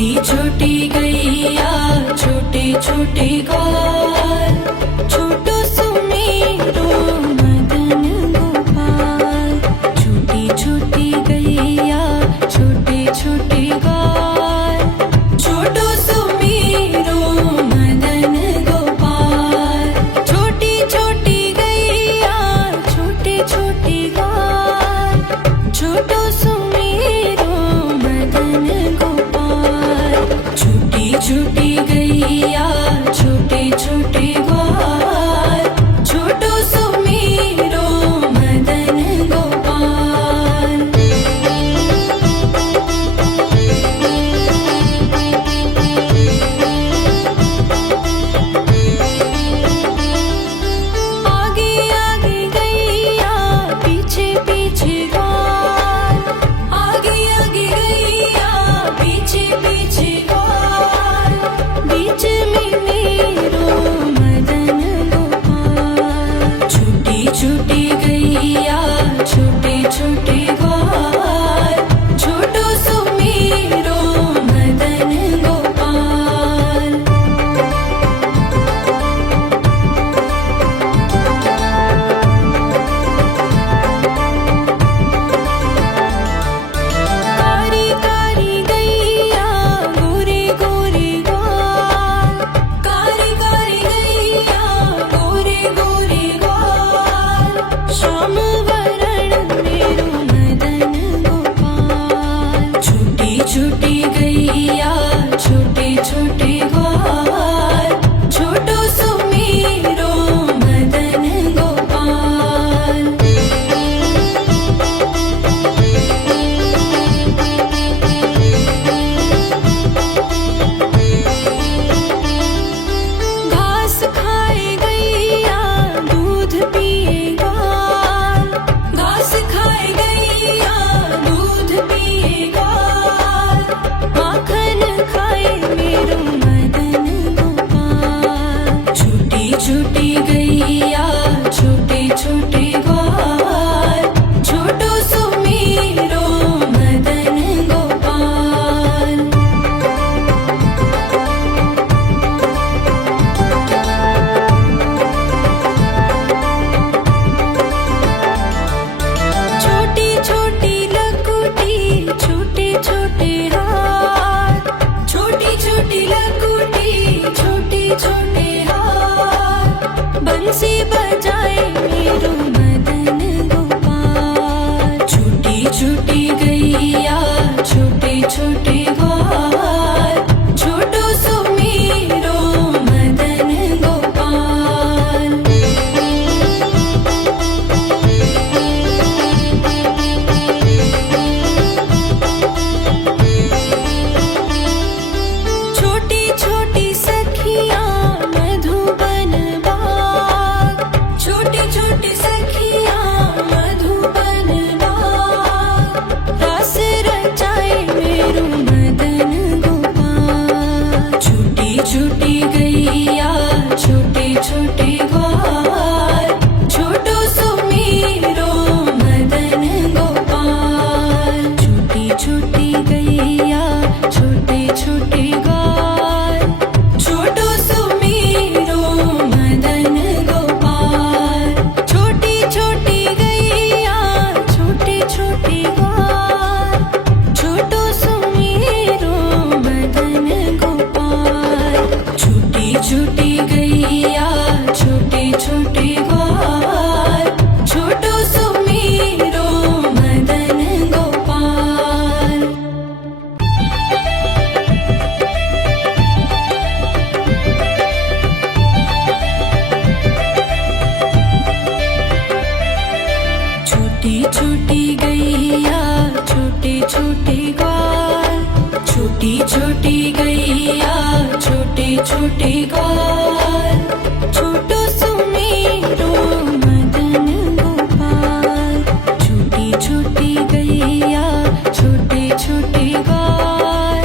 छोटी छोटी गैया छोटे छोटे ग्वाल, छोटो सुमेरो मदन गोपाल। छोटी छोटी गैया छोटे छोटे ग्वाल, छोटो सुमेरो मदन गोपाल। छोटी छोटी गैया छोटे छोटे ग्वाल, छोटो सुमेरो मदन गोपाल। छोटी छोटी गैया छोटे छोटे ग्वाल, छोटो सुमेरो मदन गोपाल। आगे आगे गैया पीछे पीछे ग्वाल, आगे आगे गैया पीछे पीछे ग्वाल। बीच में मेरो मदन गोपाल। छोटी छोटी गैया छोटे छोटे ग्वाल, छोटो सुमेरो मदन गोपाल। कारी कारी गैया गोरे गोरे ग्वाल, कारी कारी गैया गोरे गोरे ग्वाल। श्याम वरण मेरो मदन गोपाल। छोटी छोटी गैया छोटे छोटे ग्वाल, छोटो सुमेरो मदन गोपाल। घास खाए गैया दूध पिए ग्वाल, घास खाए गैया दूध पिए ग्वाल। माखन खाए मेरो मदन गोपाल। छोटी छोटी गैया छोटे छोटे ग्वाल, छोटो सुमेरो मदन गोपाल। छोटी छोटी लकुटी छोटे छोटे हाथ, छोटी छोटी लकुटी छोटे छोटे हाथ। बंसी बजाए मेरो मदन गोपाल। छोटी छोटी गैया छोटे छोटे ग्वाल, छोटो सुमेरो मदन गोपाल। छोटी छोटी सखियां मधुबन बाग, छोटी छोटी सखियां मधुबन बाग। रस रचाए मेरो मदन गोपाल। छोटी छोटी गैया छोटे छोटे ग्वाल, छोटो सुमेरो मदन गोपाल। छोटी छोटी गैया छोटे छोटे ग्वाल, छोटो सुमेरो मदन गोपाल। छोटी छोटी गैया छोटे छोटे ग्वाल, छोटो सुमेरो मदन गोपाल। छोटी छोटी गैया छोटे छोटे ग्वाल, छोटो सुमेरो मदन गोपाल। छोटी छोटी गैया छोटे छोटे ग्वाल, छोटी छोटी गैया छोटे छोटे ग्वाल, छोटो सुमेरो मदन गोपाल। छोटी छोटी गैया छोटे छोटे ग्वाल,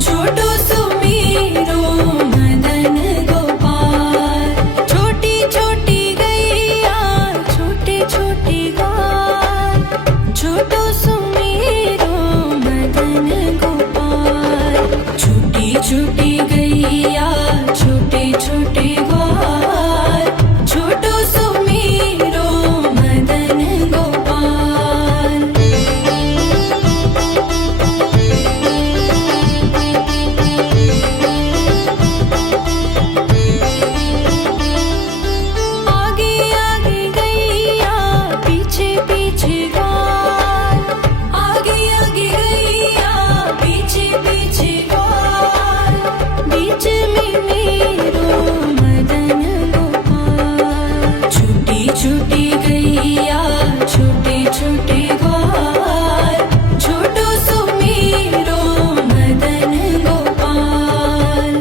छोटो सुमेरो मदन गोपाल। छोटी छोटी गैया छोटे छोटे ग्वाल, छोटो सुमेरो मदन गोपाल। छोटी गैया छोटे छोटे ग्वाल छोटो सुमेरो मदन गोपाल। आगे आगे गैया पीछे पीछे ग्वाल आगे आगे गैया पीछे पीछे ग्वाल बीच में मेरो मदन गोपाल। छोटी छोटी गैया छोटे छोटे ग्वाल छोटो सुमेरो मदन गोपाल।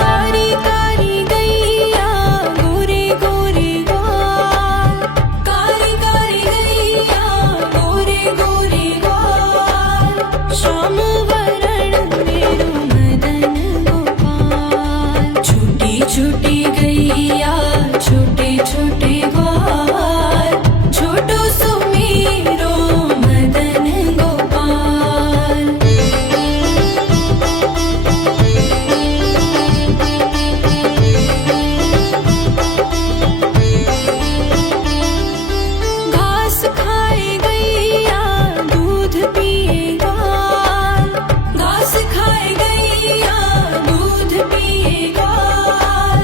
कारी कारी गैया गोरे गोरे ग्वाल कारी कारी गैया गोरे गोरे ग्वाल श्याम वरण मेरो मदन गोपाल। छोटी छोटी गैया छोटे छोटे ग्वाल छोटो सुमेरो मदन गोपाल। घास खाए गैया दूध पिए ग्वाल घास खाए गैया दूध पिए ग्वाल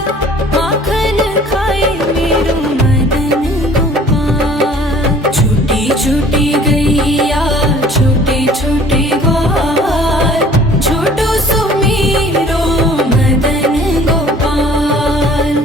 माखन खाए मेरो मदन गोपाल। छोटी छोटी गैया छोटे छोटे ग्वाल छोटो सुमेरो मदन गोपाल।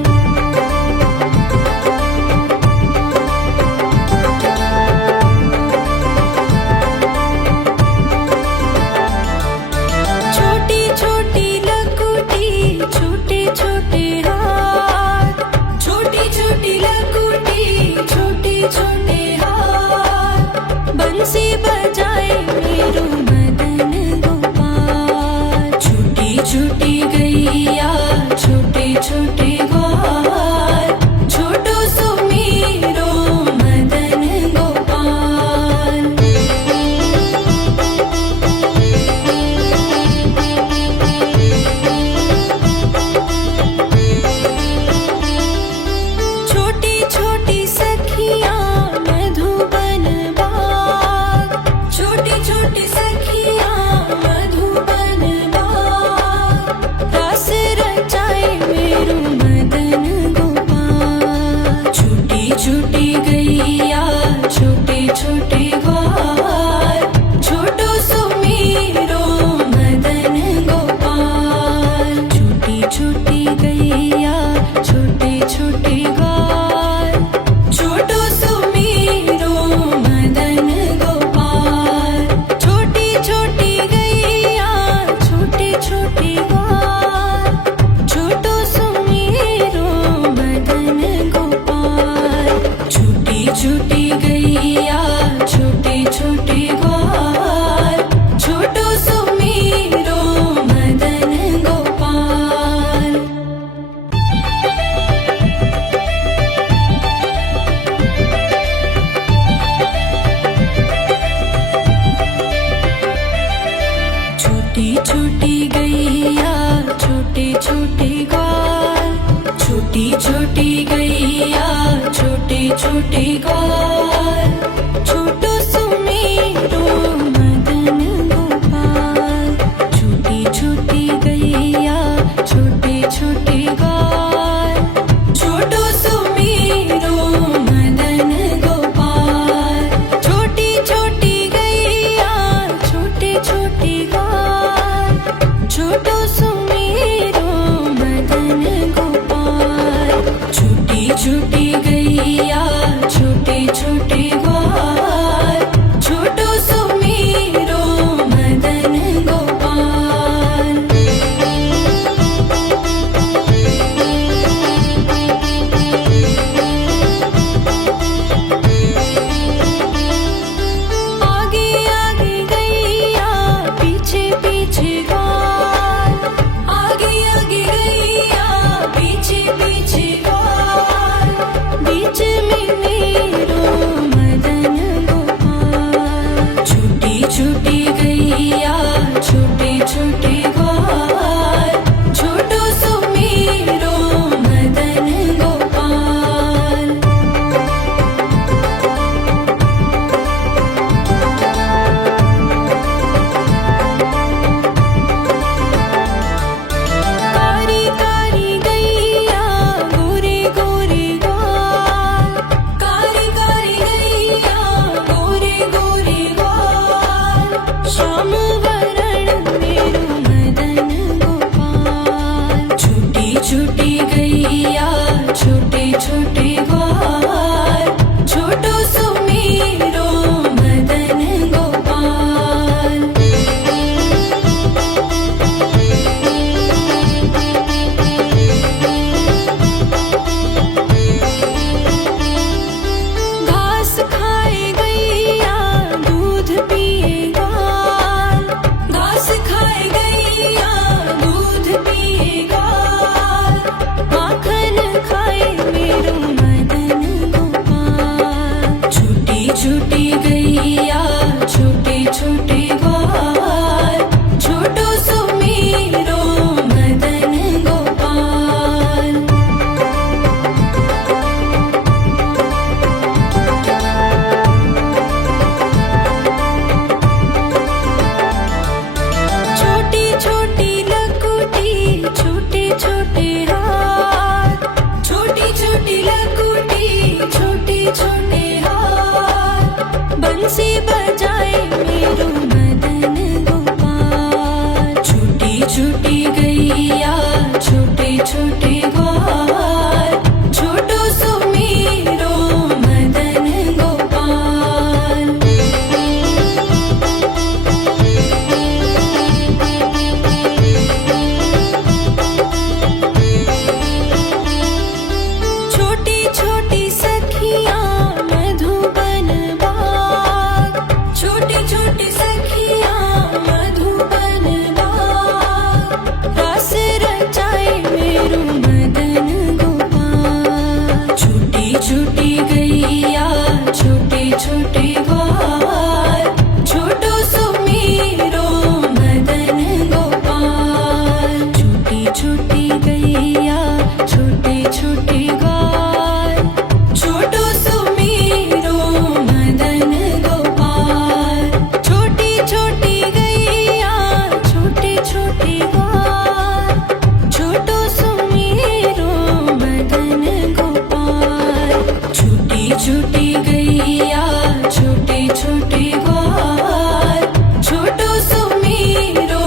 छोटी छोटी लकुटी छोटे छोटे हाथ छोटी छोटी लकुटी छोटे छोटे हाथ बंसी बजाए मेरो मदन गोपाल। छोटी छोटी गैया छोटे छोटे ग्वाल छोटो सुमेरो मदन गोपाल। छोटी छोटी सखियां मधुबन बाग छोटी छोटी सखियां मधुबन बाग रास रचाए मेरो मदन गोपाल। छोटी छोटी गैया छोटे छोटे ग्वाल छोटो सुमेरो मदन गोपाल। छोटी छोटी गैया छोटे छोटे ग्वाल छोटो सुमेरो मदन गोपाल। छोटी छोटी गैया छोटे छोटे ग्वाल छोटो सुमेरो मदन गोपाल। छोटी छोटी गैया छोटे छोटे ग्वाल छोटो सुमेरो मदन गोपाल। छोटी छोटी गैया छोटे छोटे ग्वाल छोटी छोटी गैया छोटे छोटे ग्वाल छोटो सुमेरो मदन गोपाल। छोटी छोटी गैया छोटे छोटे ग्वाल छोटो सुमेरो मदन गोपाल। छोटी छोटी गैया छोटे छोटे ग्वाल छोटो सुमेरो मदन गोपाल। छोटे छोटे ग्वाल छोटो सुमेरो मदन गोपाल। घास खाए गैया दूध पिए गाय, घास खाए गैया दूध पिए गाय, माखन खाए मेरो मदन गोपाल। छोटी छोटी गैया छोटे छोटे ग्वाल छोटो सुमेरो मदन गोपाल। छोटी छोटी लकुटी छोटे छोटे हाथ, छोटी छोटी लकुटी छोटे छोटे हाथ, बंसी बजाए मेरो मदन गोपाल। छोटी छोटी गैया छोटे छोटे ग्वाल छोटो सुमेरो मदन गोपाल। छोटी छोटी सखियाँ मधुबन बाग, छोटी छोटी सखियाँ मधुबन बाग, रस रचाए मेरो मदन गोपाल। छोटी छोटी गैया छोटे छोटे ग्वाल छोटो सुमेरो मदन गोपाल। छोटी छोटी गैया छोटे छोटे ग्वाल छोटो सुमेरो मदन गोपाल। छोटी छोटी गैया छोटे छोटे ग्वाल छोटो सुमेरो मदन गोपाल। छोटी छोटी गैया छोटे छोटे ग्वाल छोटो सुमेरो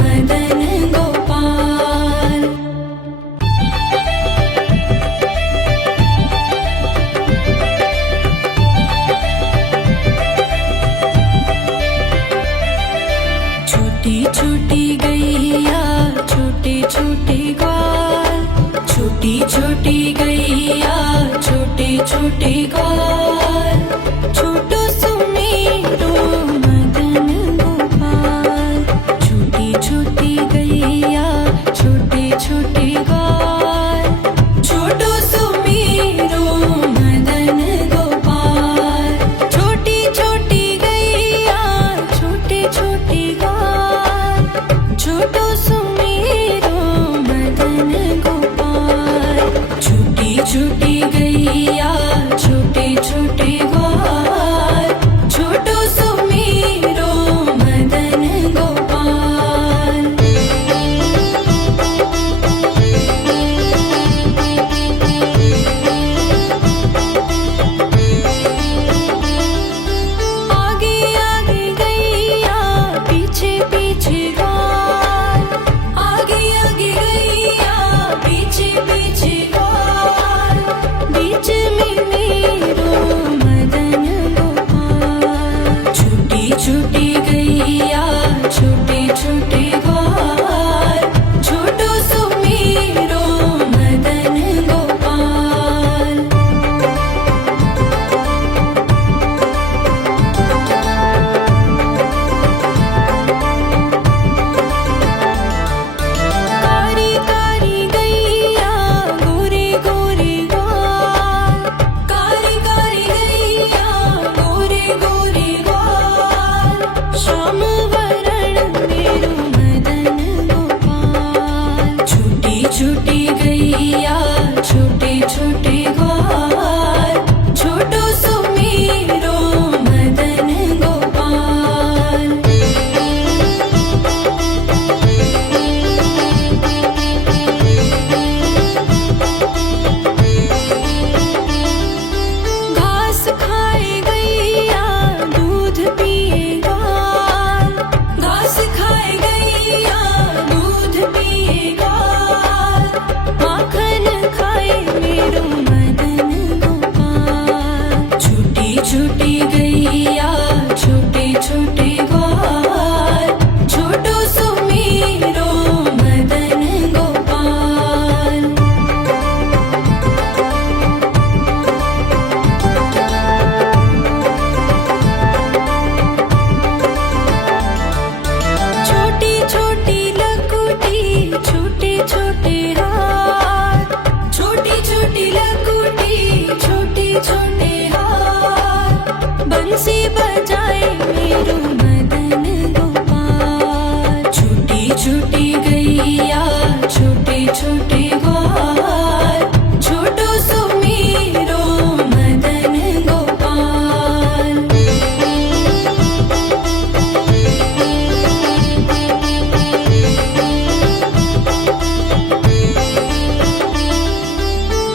मदन गोपाल। छोटी छोटी गैया छोटे छोटे ग्वाल छोटी छोटी गैया छोटे छोटे ग्वाल छोटो सुमेरो मदन गोपाल। छोटी छोटी गैया छोटे छोटे ग्वाल छोटो सुमेरो मदन गोपाल। छोटी छोटी गैया छोटे छोटे ग्वाल छोटो सुमेरो मदन गोपाल। छोटी छोटी गैया छोटे छोटे ग्वाल छोटो सुमेरो मदन गोपाल। आगे आगे गैया पीछे पीछे ग्वाल, आगे आगे गैया पीछे पीछे ग्वाल, बीच में मेरो छोटी लकुटी छोटे छोटे हाथ बंसी बजाए मेरो मदन गोपाल छोटी छोटी गैया छोटे छोटे ग्वाल छोटो सो मेरो मदन गोपाल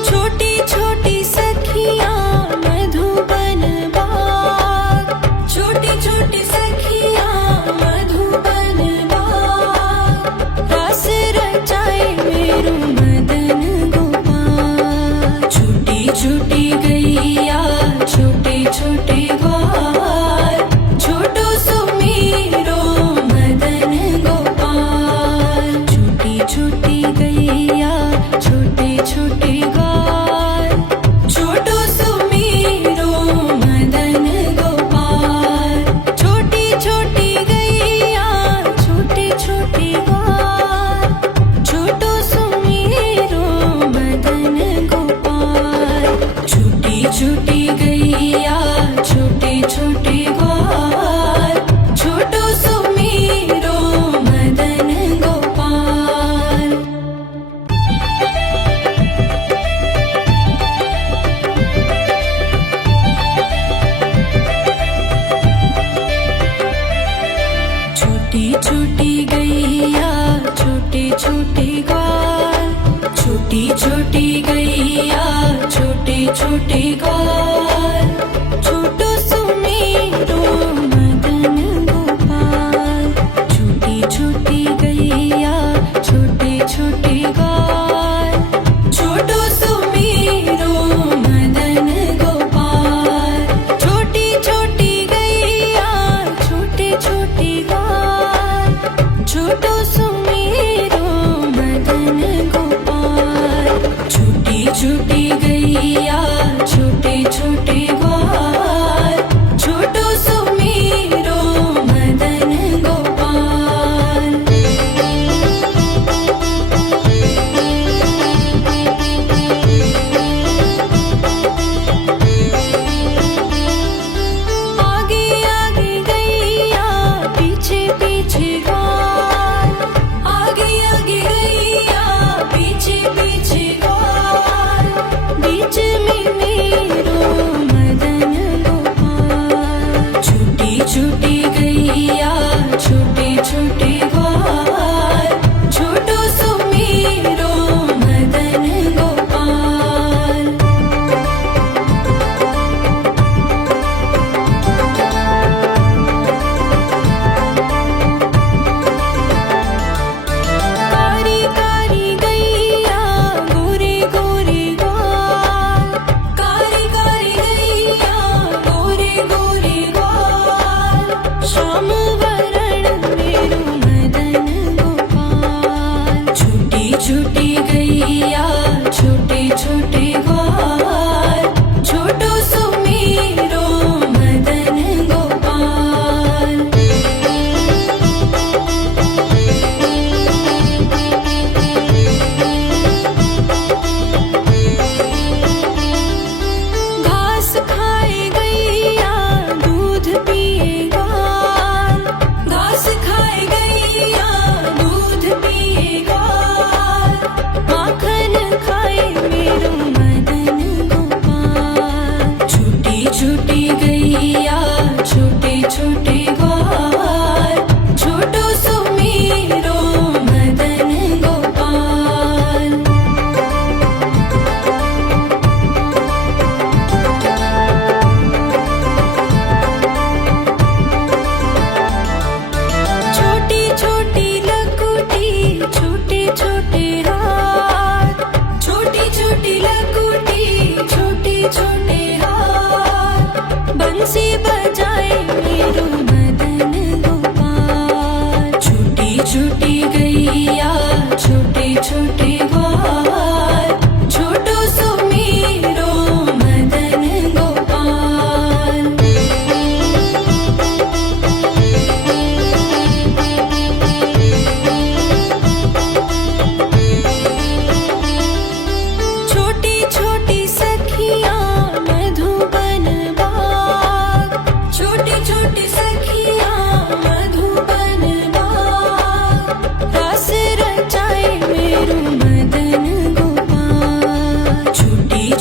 छोटी छोटी सखियाँ मधुबन बाग छोटी छोटी सखियाँ मधुबन बाग रस रचाए मेरो मदन गोपाल छोटी छोटी गैया छोटे छोटे ग्वाल छोटो सो मेरो मदन गोपाल छोटी छोटी गैया छोटे छोटे ग्वाल छोटो सो मेरो मदन गोपाल छोटी छोटी गैया छोटे छोटे ग्वाल छोटो सो मेरो मदन गोपाल छोटी छोटी गैया छोटे छोटे ग्वाल छोटो सो मेरो मदन गोपाल छोटी छोटी गैया छोटे छोटे ग्वाल छोटी छोटी गैया छोटे छोटे ग्वाल छोटो सो मेरो मदन गोपाल छोटी छोटी गैया छोटे छोटे ग्वाल छोटो सो मेरो मदन गोपाल छोटी छोटी गैया छोटे छोटे ग्वाल छोटो सो मेरो मदन गोपाल छोटी छोटी गैया छोटे छोटे ग्वाल छोटो सो मेरो मदन गोपाल आगे आगे गैया पीछे पीछे ग्वाल आगे आगे गैया पीछे पीछे ग्वाल बीच में मेरो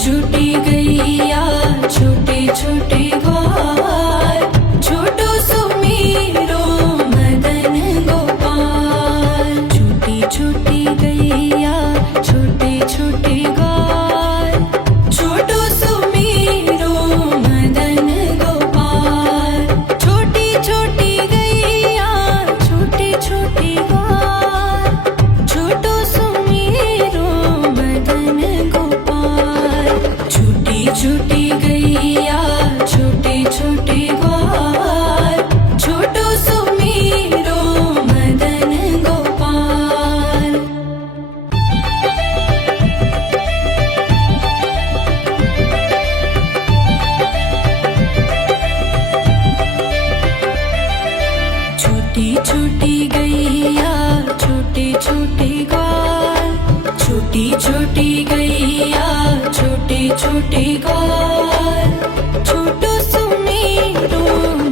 छोटी गैया छोटे छोटे ग्वाल छोटो सुमेरो मदन गोपाल। छोटी छोटी गैया छोटे छोटे ग्वाल छोटो सुमेरो मदन गोपाल। छोटी छोटी गैया छोटे छोटे ग्वाल छोटो सुमेरो मदन गोपाल। छोटी छोटी गैया छोटे छोटे ग्वाल छोटो सुमेरो मदन गोपाल। छोटी छोटी गैया छोटे छोटे ग्वाल छोटी छोटी गैया छोटे छोटे ग्वाल छोटो सुमेरो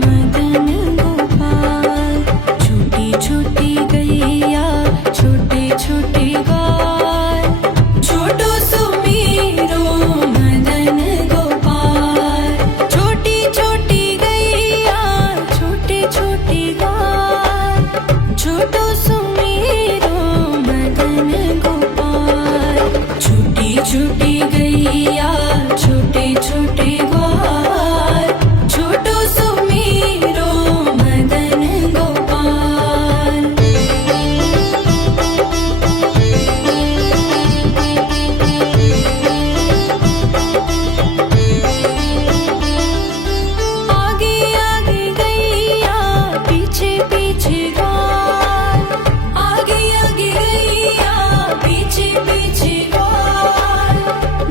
मदन गोपाल। छोटी छोटी गैया छोटे छोटे ग्वाल छोटो सुमेरो मदन गोपाल। छोटी छोटी गैया छोटे छोटे ग्वाल छोटो सुमेरो मदन गोपाल। छोटी छोटी गैया छोटे छोटे ग्वाल छोटो सुमेरो मदन गोपाल। आगे आगे गैया पीछे पीछे ग्वाल आगे आगे गैया पीछे पीछे ग्वाल।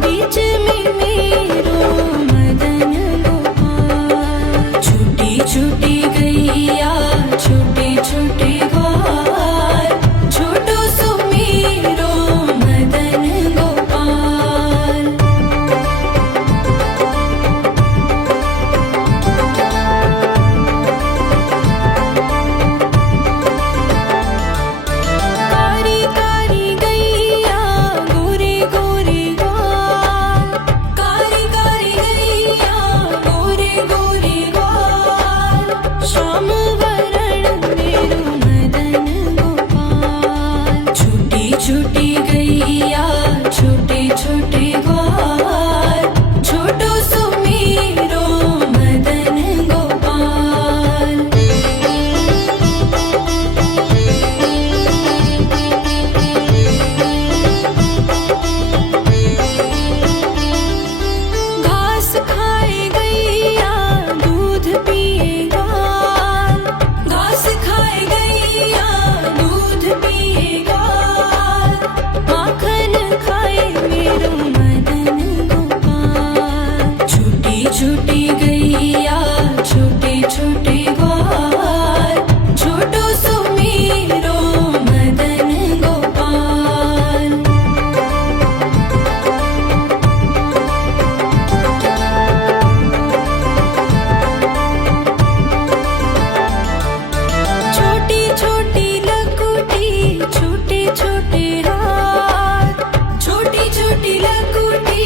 बीच में मेरो मदन गोपाल। छोटी छोटी गैया छोटे छोटे ग्वाल छोटो सुमेरो मदन गोपाल। कारी कारी गैया गोरे गोरे ग्वाल कारी कारी गैया गोरे गोरे ग्वाल। श्याम वरण मेरो मदन गोपाल। छोटी छोटी गैया छोटे छोटे ग्वाल छोटो सुमेरो मदन गोपाल। घास खाए गैया दूध पिए ग्वाल घास खाए गैया दूध पिए ग्वाल। माखन खाए मेरो मदन गोपाल। छोटी छोटी गैया छोटे छोटे ग्वाल छोटो सुमेरो मदन गोपाल। छोटी छोटी लकुटी छोटे छोटे हाथ छोटी छोटी लकुटी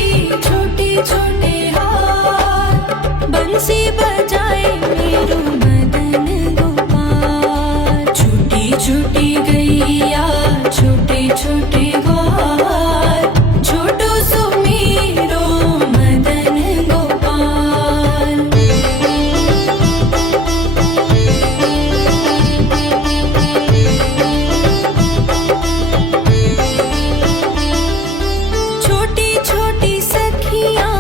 छोटे छोटे हाथ। बंसी बजाए मेरो मदन गोपाल। छोटी छोटी गैया छोटे छोटे ग्वाल छोटो सुमेरो मदन गोपाल। छोटी छोटी सखियां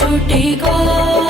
छोटे गाँव